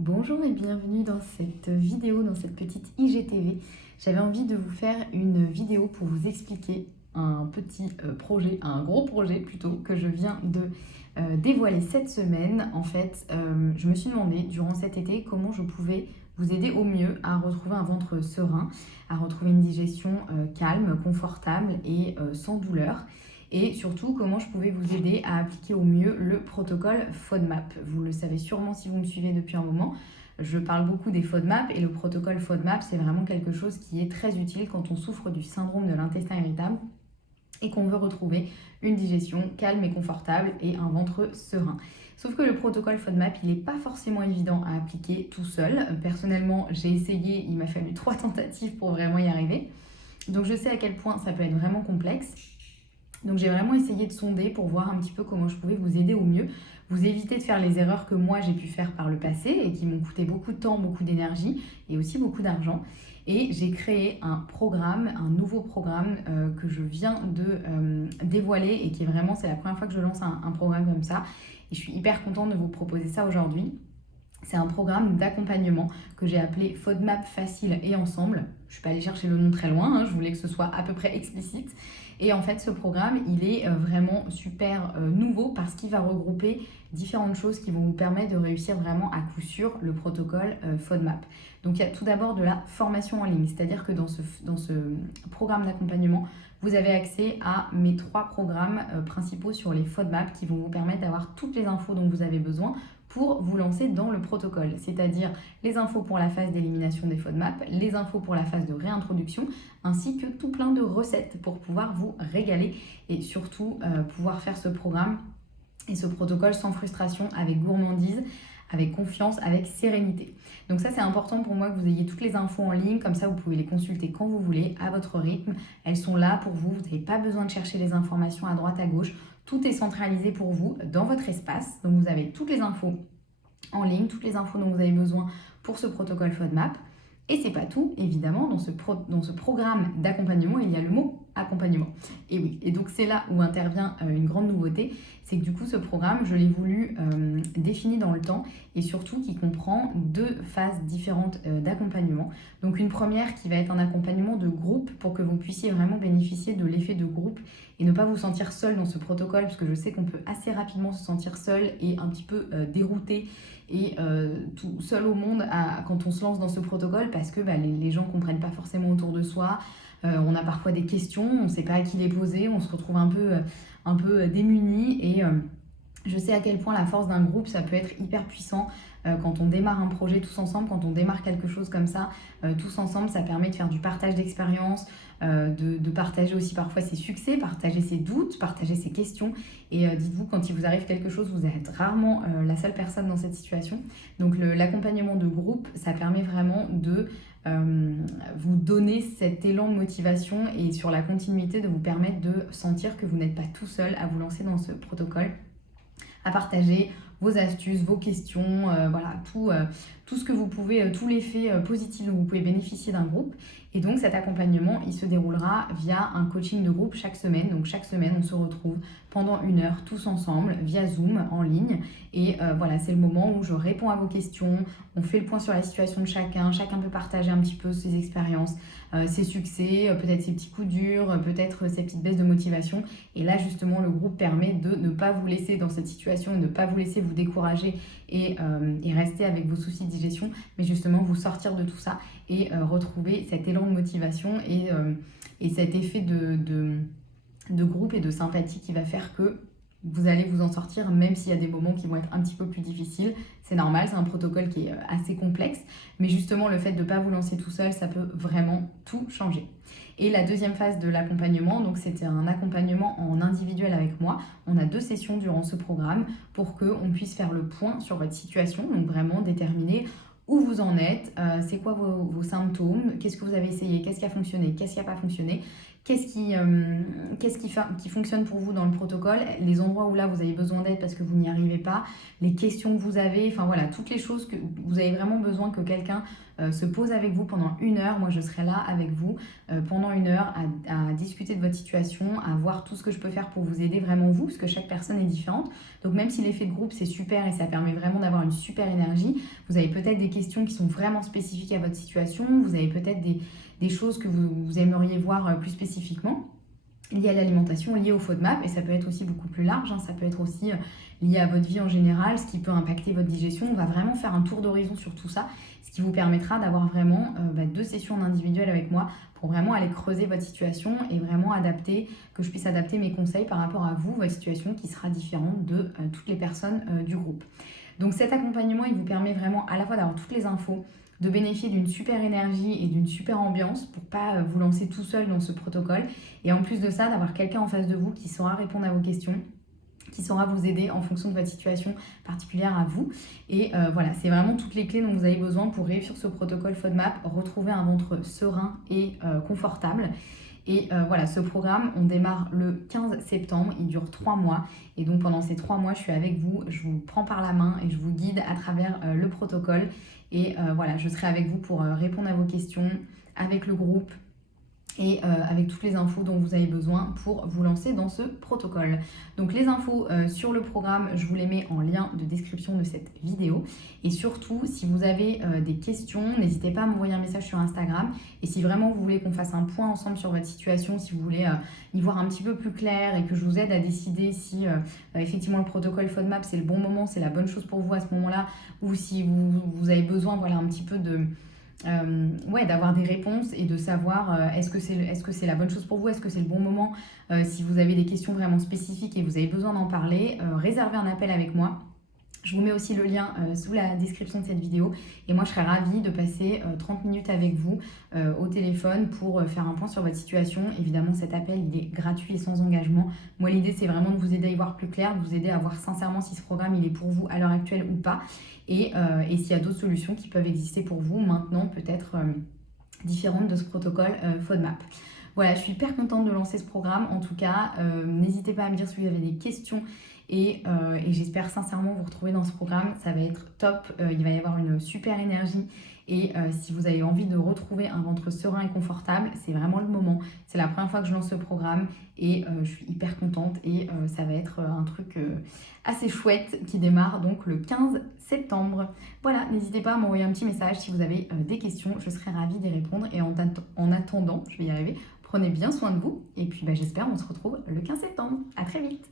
Bonjour et bienvenue dans cette vidéo, dans cette petite IGTV. J'avais envie de vous faire une vidéo pour vous expliquer un petit projet, un gros projet plutôt, que je viens de dévoiler cette semaine. En fait, je me suis demandé durant cet été comment je pouvais vous aider au mieux à retrouver un ventre serein, à retrouver une digestion calme, confortable et sans douleur. Et surtout, comment je pouvais vous aider à appliquer au mieux le protocole FODMAP. Vous le savez sûrement si vous me suivez depuis un moment. Je parle beaucoup des FODMAP et le protocole FODMAP, c'est vraiment quelque chose qui est très utile quand on souffre du syndrome de l'intestin irritable et qu'on veut retrouver une digestion calme et confortable et un ventre serein. Sauf que le protocole FODMAP, il n'est pas forcément évident à appliquer tout seul. Personnellement, j'ai essayé, il m'a fallu 3 tentatives pour vraiment y arriver. Donc je sais à quel point ça peut être vraiment complexe. Donc j'ai vraiment essayé de sonder pour voir un petit peu comment je pouvais vous aider au mieux, vous éviter de faire les erreurs que moi j'ai pu faire par le passé et qui m'ont coûté beaucoup de temps, beaucoup d'énergie et aussi beaucoup d'argent. Et j'ai créé un programme, un nouveau programme que je viens de dévoiler et qui est vraiment, c'est la première fois que je lance un programme comme ça. Et je suis hyper contente de vous proposer ça aujourd'hui. C'est un programme d'accompagnement que j'ai appelé FODMAP Facile et Ensemble. Je ne suis pas allée chercher le nom très loin, je voulais que ce soit à peu près explicite. Et en fait, ce programme, il est vraiment super nouveau parce qu'il va regrouper différentes choses qui vont vous permettre de réussir vraiment à coup sûr le protocole FODMAP. Donc il y a tout d'abord de la formation en ligne, c'est-à-dire que dans ce programme d'accompagnement, vous avez accès à mes 3 programmes principaux sur les FODMAP qui vont vous permettre d'avoir toutes les infos dont vous avez besoin pour vous lancer dans le protocole, c'est-à-dire les infos pour la phase d'élimination des FODMAP, les infos pour la phase de réintroduction, ainsi que tout plein de recettes pour pouvoir vous régaler et surtout pouvoir faire ce programme et ce protocole sans frustration, avec gourmandise, avec confiance, avec sérénité. Donc ça, c'est important pour moi que vous ayez toutes les infos en ligne, comme ça vous pouvez les consulter quand vous voulez, à votre rythme. Elles sont là pour vous, vous n'avez pas besoin de chercher les informations à droite, à gauche. Tout est centralisé pour vous dans votre espace. Donc vous avez toutes les infos en ligne, toutes les infos dont vous avez besoin pour ce protocole FODMAP. Et c'est pas tout, évidemment, dans ce programme d'accompagnement, il y a le mot accompagnement. Et oui, et donc c'est là où intervient une grande nouveauté, c'est que du coup ce programme, je l'ai voulu défini dans le temps et surtout qui comprend 2 phases différentes d'accompagnement. Donc une première qui va être un accompagnement de groupe pour que vous puissiez vraiment bénéficier de l'effet de groupe et ne pas vous sentir seul dans ce protocole, parce que je sais qu'on peut assez rapidement se sentir seul et un petit peu dérouté et tout seul au monde quand on se lance dans ce protocole, parce que les gens ne comprennent pas forcément autour de soi. On a parfois des questions, on ne sait pas à qui les poser, on se retrouve un peu démuni et je sais à quel point la force d'un groupe, ça peut être hyper puissant quand on démarre un projet tous ensemble, quand on démarre quelque chose comme ça, tous ensemble, ça permet de faire du partage d'expérience, de partager aussi parfois ses succès, partager ses doutes, partager ses questions. Et dites-vous, quand il vous arrive quelque chose, vous êtes rarement la seule personne dans cette situation. Donc l'accompagnement de groupe, ça permet vraiment de vous donner cet élan de motivation et sur la continuité de vous permettre de sentir que vous n'êtes pas tout seul à vous lancer dans ce protocole, à partager vos astuces, vos questions, voilà, tout ce que vous pouvez, tout l'effet positif dont vous pouvez bénéficier d'un groupe. Et donc cet accompagnement, il se déroulera via un coaching de groupe chaque semaine. Donc chaque semaine, on se retrouve pendant 1 heure tous ensemble via Zoom en ligne. Et voilà, c'est le moment où je réponds à vos questions, on fait le point sur la situation de chacun peut partager un petit peu ses expériences, ses succès, peut-être ses petits coups durs, peut-être ses petites baisses de motivation. Et là, justement, le groupe permet de ne pas vous laisser dans cette situation et de ne pas vous laisser vous décourager et rester avec vos soucis de digestion, mais justement vous sortir de tout ça et retrouver cet élan de motivation et cet effet de groupe et de sympathie qui va faire que vous allez vous en sortir, même s'il y a des moments qui vont être un petit peu plus difficiles. C'est normal, c'est un protocole qui est assez complexe, mais justement le fait de ne pas vous lancer tout seul, ça peut vraiment tout changer. Et la deuxième phase de l'accompagnement, donc c'était un accompagnement en individuel avec moi. On a 2 sessions durant ce programme pour qu'on puisse faire le point sur votre situation, donc vraiment déterminer où vous en êtes, c'est quoi vos symptômes, qu'est-ce que vous avez essayé, qu'est-ce qui a fonctionné, qu'est-ce qui n'a pas fonctionné. qui fonctionne pour vous dans le protocole, les endroits où là vous avez besoin d'aide parce que vous n'y arrivez pas, les questions que vous avez, enfin voilà, toutes les choses que vous avez vraiment besoin que quelqu'un se pose avec vous pendant 1 heure. Moi je serai là avec vous pendant 1 heure à discuter de votre situation, à voir tout ce que je peux faire pour vous aider vraiment vous, parce que chaque personne est différente. Donc même si l'effet de groupe c'est super et ça permet vraiment d'avoir une super énergie, vous avez peut-être des questions qui sont vraiment spécifiques à votre situation, vous avez peut-être des choses que vous aimeriez voir plus spécifiquement liées à l'alimentation, liées au FODMAP, et ça peut être aussi beaucoup plus large, hein, ça peut être aussi lié à votre vie en général, ce qui peut impacter votre digestion. On va vraiment faire un tour d'horizon sur tout ça, ce qui vous permettra d'avoir vraiment 2 sessions en individuel avec moi pour vraiment aller creuser votre situation et vraiment que je puisse adapter mes conseils par rapport à vous, votre situation qui sera différente de toutes les personnes du groupe. Donc cet accompagnement, il vous permet vraiment à la fois d'avoir toutes les infos, de bénéficier d'une super énergie et d'une super ambiance pour pas vous lancer tout seul dans ce protocole. Et en plus de ça, d'avoir quelqu'un en face de vous qui saura répondre à vos questions, qui saura vous aider en fonction de votre situation particulière à vous. Et voilà, c'est vraiment toutes les clés dont vous avez besoin pour réussir ce protocole FODMAP, retrouver un ventre serein et confortable. Et voilà, ce programme, on démarre le 15 septembre, il dure 3 mois. Et donc pendant ces 3 mois, je suis avec vous, je vous prends par la main et je vous guide à travers le protocole. Et voilà, je serai avec vous pour répondre à vos questions, avec le groupe et avec toutes les infos dont vous avez besoin pour vous lancer dans ce protocole. Donc les infos sur le programme, je vous les mets en lien de description de cette vidéo. Et surtout, si vous avez des questions, n'hésitez pas à m'envoyer un message sur Instagram. Et si vraiment vous voulez qu'on fasse un point ensemble sur votre situation, si vous voulez y voir un petit peu plus clair et que je vous aide à décider si effectivement le protocole FODMAP c'est le bon moment, c'est la bonne chose pour vous à ce moment-là, ou si vous avez besoin voilà, un petit peu d'avoir des réponses et de savoir est-ce que c'est la bonne chose pour vous, est-ce que c'est le bon moment, si vous avez des questions vraiment spécifiques et vous avez besoin d'en parler, réservez un appel avec moi. Je vous mets aussi le lien sous la description de cette vidéo et moi je serais ravie de passer 30 minutes avec vous au téléphone pour faire un point sur votre situation. Évidemment cet appel il est gratuit et sans engagement. Moi l'idée c'est vraiment de vous aider à y voir plus clair, de vous aider à voir sincèrement si ce programme il est pour vous à l'heure actuelle ou pas et s'il y a d'autres solutions qui peuvent exister pour vous maintenant peut-être différentes de ce protocole FODMAP. Voilà, je suis hyper contente de lancer ce programme. En tout cas, n'hésitez pas à me dire si vous avez des questions et j'espère sincèrement vous retrouver dans ce programme. Ça va être top, il va y avoir une super énergie et si vous avez envie de retrouver un ventre serein et confortable, c'est vraiment le moment. C'est la première fois que je lance ce programme et je suis hyper contente et ça va être un truc assez chouette qui démarre donc le 15 septembre. Voilà, n'hésitez pas à m'envoyer un petit message si vous avez des questions, je serai ravie d'y répondre et en attendant, je vais y arriver, prenez bien soin de vous et puis j'espère on se retrouve le 15 septembre. À très vite.